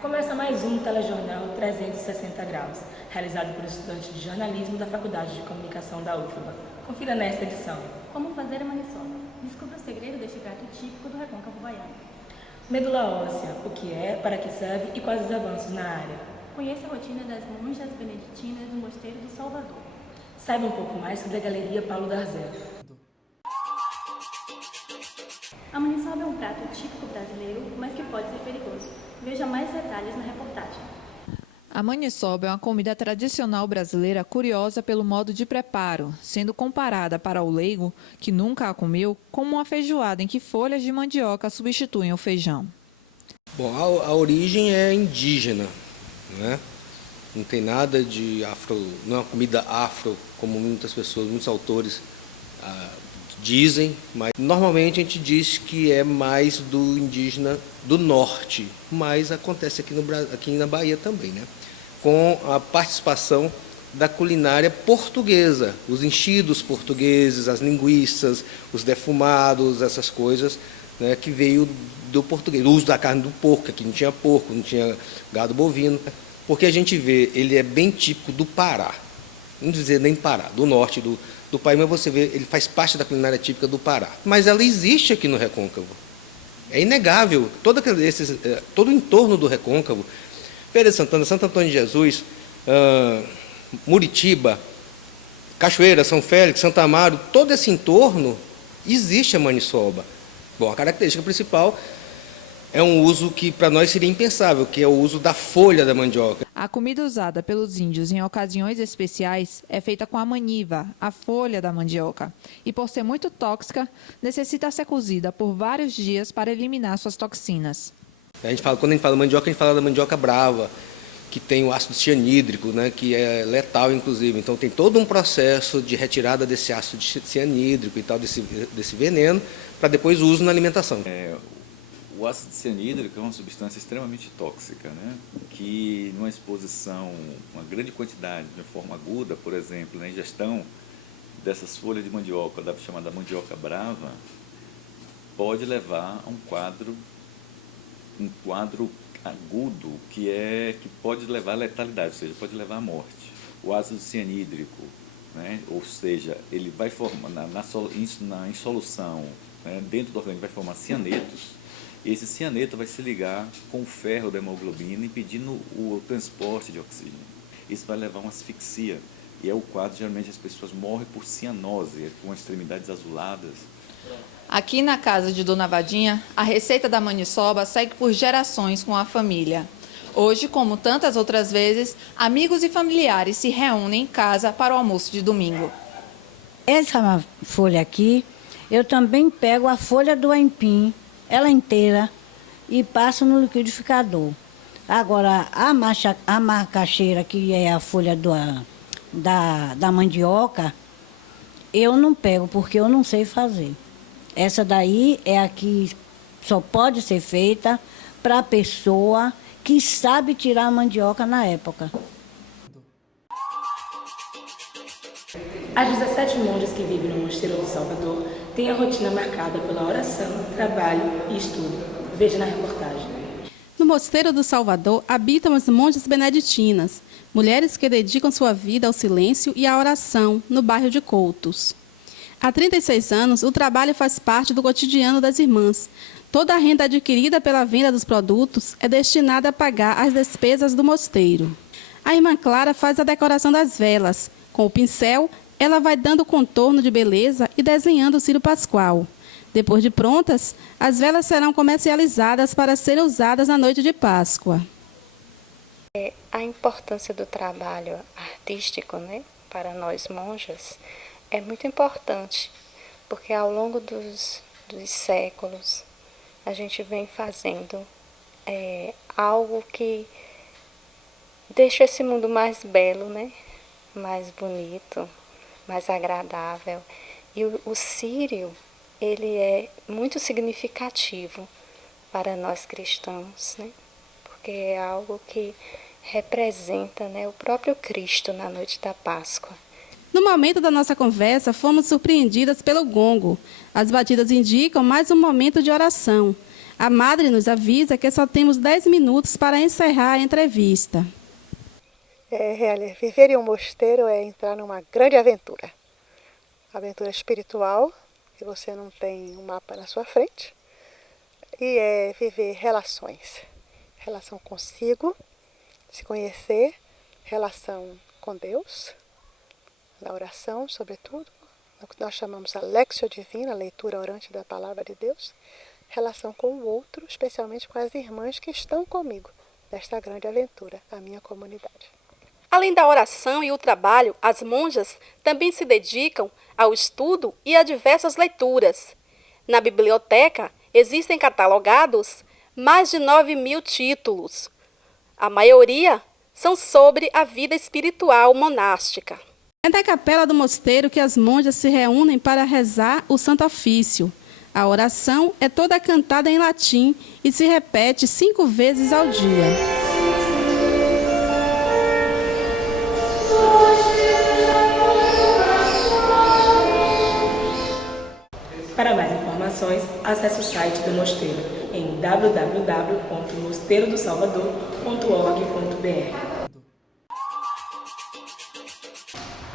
Começa mais um telejornal 360 graus, realizado por estudantes de jornalismo da Faculdade de Comunicação da UFBA. Confira nesta edição. Como fazer a maniçoba? Descubra o segredo deste prato típico do recôncavo baiano. Medula óssea, o que é, para que serve e quais os avanços na área. Conheça a rotina das monjas beneditinas do Mosteiro do Salvador. Saiba um pouco mais sobre a Galeria Paulo D'Arzel. A maniçoba é um prato típico brasileiro, mas que pode ser perigoso. Veja mais detalhes na reportagem. A maniçoba é uma comida tradicional brasileira curiosa pelo modo de preparo, sendo comparada para o leigo, que nunca a comeu, como uma feijoada em que folhas de mandioca substituem o feijão. Bom, a origem é indígena, né? Não tem nada de afro, não é uma comida afro, como muitas pessoas, muitos autores dizem, mas normalmente a gente diz que é mais do indígena do norte, mas acontece aqui na Bahia também, né? Com a participação da culinária portuguesa, os enchidos portugueses, as linguiças, os defumados, essas coisas, né, que veio do português. O uso da carne do porco, aqui não tinha porco, não tinha gado bovino, porque a gente vê, ele é bem típico do Pará, não dizer nem Pará, do norte do país, mas você vê, ele faz parte da culinária típica do Pará. Mas ela existe aqui no Recôncavo. É inegável, todo o entorno do Recôncavo, Feira de Santana, Santo Antônio de Jesus, Muritiba, Cachoeira, São Félix, Santa Amaro, todo esse entorno existe a maniçoba. Bom, a característica principal é um uso que para nós seria impensável, que é o uso da folha da mandioca. A comida usada pelos índios em ocasiões especiais é feita com a maniva, a folha da mandioca, e por ser muito tóxica, necessita ser cozida por vários dias para eliminar suas toxinas. Quando a gente fala mandioca, a gente fala da mandioca brava, que tem o ácido cianídrico, né, que é letal, inclusive. Então, tem todo um processo de retirada desse ácido cianídrico e tal, desse veneno, para depois o uso na alimentação. O ácido cianídrico é uma substância extremamente tóxica, né, que numa exposição, uma grande quantidade, de forma aguda, por exemplo, na ingestão dessas folhas de mandioca, da chamada mandioca brava, pode levar a um quadro agudo que pode levar à letalidade, ou seja, pode levar à morte. O ácido cianídrico, né, ou seja, ele vai formar, na insolução, né, dentro do organismo, vai formar cianetos, e esse cianeto vai se ligar com o ferro da hemoglobina, impedindo o transporte de oxigênio. Isso vai levar a uma asfixia, e é o quadro, geralmente as pessoas morrem por cianose, com extremidades azuladas. Aqui na casa de Dona Vadinha, a receita da maniçoba segue por gerações com a família. Hoje, como tantas outras vezes, amigos e familiares se reúnem em casa para o almoço de domingo. Essa folha aqui, eu também pego a folha do aipim, ela inteira, e passo no liquidificador. Agora, a macaxeira, que é a folha da mandioca, eu não pego, porque eu não sei fazer. Essa daí é a que só pode ser feita para a pessoa que sabe tirar a mandioca na época. As 17 monjas que vivem no Mosteiro do Salvador têm a rotina marcada pela oração, trabalho e estudo. Veja na reportagem. No Mosteiro do Salvador habitam as monjas beneditinas, mulheres que dedicam sua vida ao silêncio e à oração no bairro de Coutos. Há 36 anos, o trabalho faz parte do cotidiano das irmãs. Toda a renda adquirida pela venda dos produtos é destinada a pagar as despesas do mosteiro. A irmã Clara faz a decoração das velas. Com o pincel, ela vai dando contorno de beleza e desenhando o círio pascual. Depois de prontas, as velas serão comercializadas para serem usadas na noite de Páscoa. A importância do trabalho artístico, né, para nós monjas, é muito importante, porque ao longo dos séculos a gente vem fazendo algo que deixa esse mundo mais belo, né? Mais bonito, mais agradável. E o círio, ele é muito significativo para nós cristãos, né? Porque é algo que representa, né, o próprio Cristo na noite da Páscoa. No momento da nossa conversa, fomos surpreendidas pelo gongo. As batidas indicam mais um momento de oração. A madre nos avisa que só temos 10 minutos para encerrar a entrevista. Viver em um mosteiro é entrar numa grande aventura. Aventura espiritual, que você não tem um mapa na sua frente. E é viver relações. Relação consigo, se conhecer, relação com Deus, na oração, sobretudo, o que nós chamamos a Lexio Divina, a leitura orante da Palavra de Deus, relação com o outro, especialmente com as irmãs que estão comigo nesta grande aventura, a minha comunidade. Além da oração e o trabalho, as monjas também se dedicam ao estudo e a diversas leituras. Na biblioteca existem catalogados mais de 9.000 títulos. A maioria são sobre a vida espiritual monástica. É na capela do mosteiro que as monjas se reúnem para rezar o Santo Ofício. A oração é toda cantada em latim e se repete 5 vezes ao dia. Para mais informações, acesse o site do mosteiro em www.mosteirodosalvador.org.br.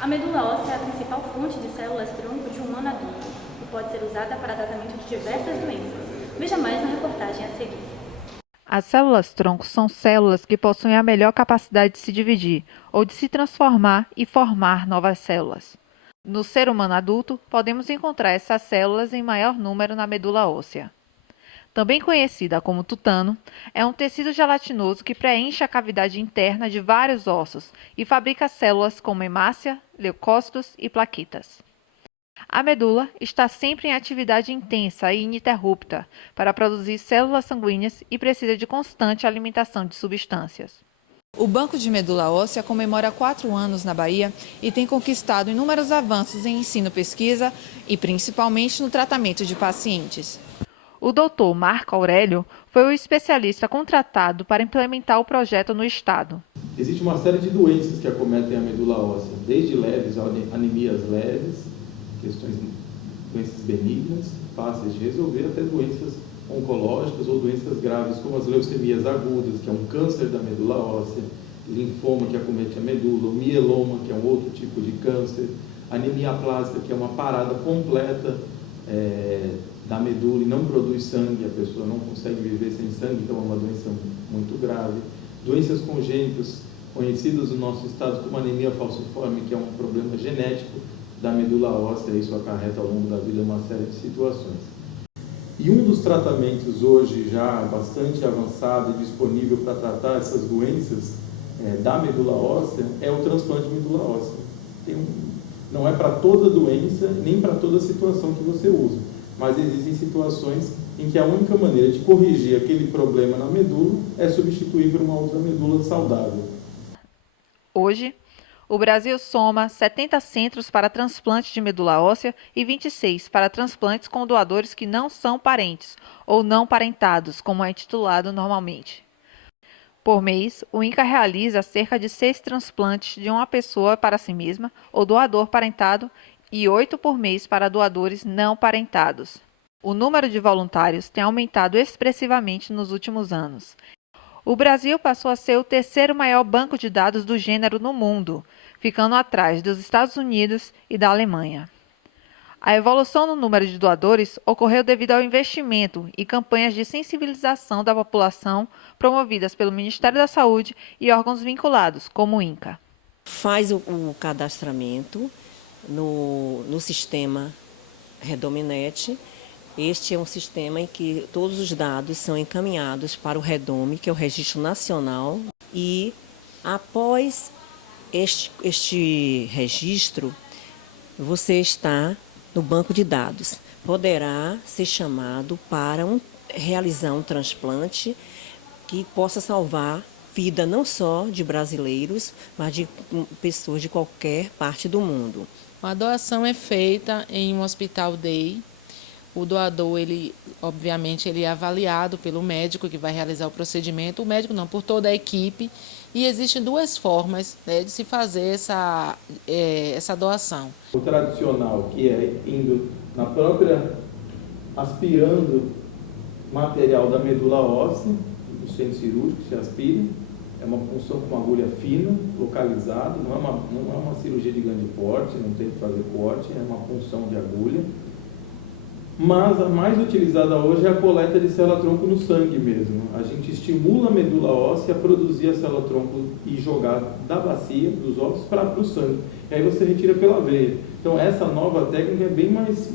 A medula óssea é a principal fonte de células-tronco de um humano adulto e pode ser usada para tratamento de diversas doenças. Veja mais na reportagem a seguir. As células-tronco são células que possuem a melhor capacidade de se dividir ou de se transformar e formar novas células. No ser humano adulto, podemos encontrar essas células em maior número na medula óssea. Também conhecida como tutano, é um tecido gelatinoso que preenche a cavidade interna de vários ossos e fabrica células como hemácia, leucócitos e plaquetas. A medula está sempre em atividade intensa e ininterrupta para produzir células sanguíneas e precisa de constante alimentação de substâncias. O Banco de Medula Óssea comemora 4 anos na Bahia e tem conquistado inúmeros avanços em ensino-pesquisa e principalmente no tratamento de pacientes. O Dr. Marco Aurélio foi o especialista contratado para implementar o projeto no estado. Existe uma série de doenças que acometem a medula óssea, desde leves, anemias leves, doenças benignas, fáceis de resolver, até doenças oncológicas ou doenças graves, como as leucemias agudas, que é um câncer da medula óssea, linfoma que acomete a medula, o mieloma, que é um outro tipo de câncer, anemia aplásica, que é uma parada completa da medula e não produz sangue, a pessoa não consegue viver sem sangue, então é uma doença muito grave. Doenças congênitas, conhecidas no nosso estado como anemia falciforme, que é um problema genético da medula óssea, isso acarreta ao longo da vida uma série de situações. E um dos tratamentos hoje já bastante avançado e disponível para tratar essas doenças da medula óssea é o transplante de medula óssea. Não é para toda doença, nem para toda situação que você usa, mas existem situações em que a única maneira de corrigir aquele problema na medula é substituir por uma outra medula saudável. Hoje, o Brasil soma 70 centros para transplante de medula óssea e 26 para transplantes com doadores que não são parentes ou não parentados, como é intitulado normalmente. Por mês, o INCA realiza cerca de 6 transplantes de uma pessoa para si mesma ou doador parentado e 8 por mês para doadores não parentados. O número de voluntários tem aumentado expressivamente nos últimos anos. O Brasil passou a ser o 3º maior banco de dados do gênero no mundo, ficando atrás dos Estados Unidos e da Alemanha. A evolução no número de doadores ocorreu devido ao investimento e campanhas de sensibilização da população promovidas pelo Ministério da Saúde e órgãos vinculados, como o INCA. Faz o cadastramento no sistema Redominet. Este é um sistema em que todos os dados são encaminhados para o REDOME, que é o Registro Nacional, e após este registro, você está no banco de dados. Poderá ser chamado para realizar um transplante que possa salvar vida não só de brasileiros, mas de pessoas de qualquer parte do mundo. A doação é feita em um hospital day. O doador, obviamente, ele é avaliado pelo médico que vai realizar o procedimento. O médico não, por toda a equipe. E existem 2 formas, né, de se fazer essa doação. O tradicional, que é indo na própria, aspirando material da medula óssea, do centro cirúrgico, se aspira. É uma punção com uma agulha fina, localizada, não é uma cirurgia de grande porte, não tem que fazer corte, é uma punção de agulha. Mas a mais utilizada hoje é a coleta de célula-tronco no sangue mesmo. A gente estimula a medula óssea a produzir a célula-tronco e jogar da bacia, dos ossos, para o sangue. E aí você retira pela veia. Então essa nova técnica é bem mais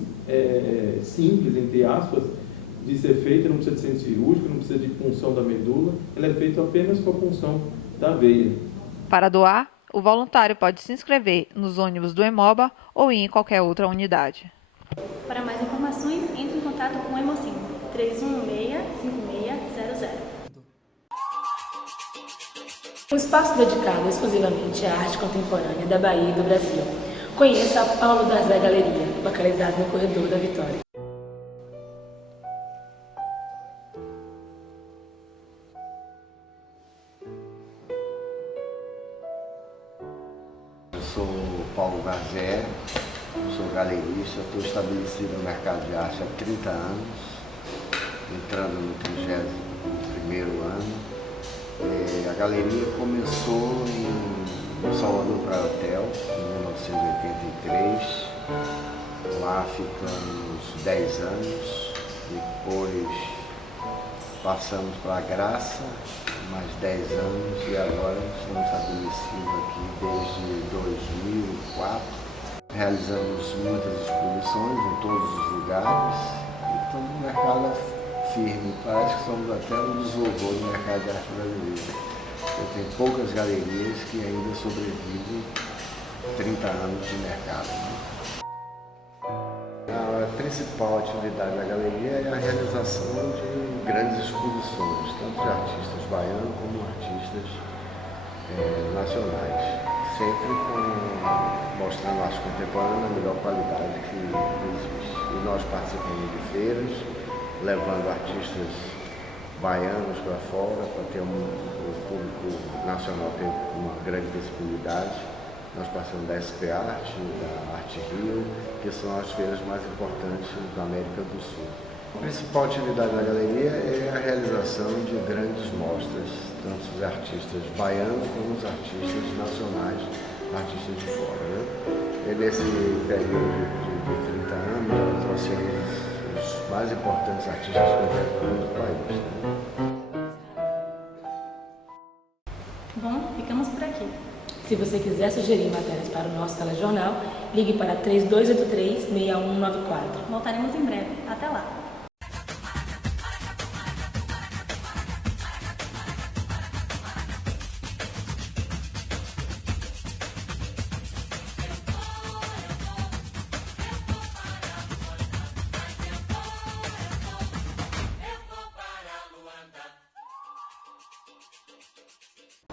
simples, entre aspas, de ser feita, não precisa de centro cirúrgico, não precisa de punção da medula, ela é feita apenas com a punção da veia. Para doar, o voluntário pode se inscrever nos ônibus do Hemoba ou ir em qualquer outra unidade. Para mais informações, entre em contato com o Hemocin 3116-5600. Um espaço dedicado exclusivamente à arte contemporânea da Bahia e do Brasil. Conheça a Paulo Darzé Galeria, localizada no Corredor da Vitória. Eu sou Paulo Darzé, sou galerista, estou estabelecido no mercado de arte há 30 anos, entrando no 31º ano. A galeria começou em Salvador Praia Hotel, em 1983. Lá ficamos 10 anos, depois passamos para a Graça, mais 10 anos, e agora estamos estabelecidos aqui desde 2004. Realizamos muitas exposições em todos os lugares e estamos no mercado firme. Parece que somos até um dos vovôs do mercado de arte brasileiro. Eu tenho poucas galerias que ainda sobrevivem 30 anos de mercado. A principal atividade da galeria é a realização de grandes exposições, tanto de artistas baianos como artistas nacionais, sempre mostrando arte contemporânea na melhor qualidade que existe. E nós participamos de feiras, levando artistas baianos para fora, para ter o público nacional ter uma grande visibilidade. Nós participamos da SP Arte, da Arte Rio, que são as feiras mais importantes da América do Sul. A principal atividade da galeria é a realização de grandes mostras, tanto dos artistas baianos como os artistas nacionais, artistas de fora. Né? E nesse período de 30 anos, nós trouxemos os mais importantes artistas contemporâneos do país. Né? Bom, ficamos por aqui. Se você quiser sugerir matérias para o nosso telejornal, ligue para 3283-6194. Voltaremos em breve. Até lá!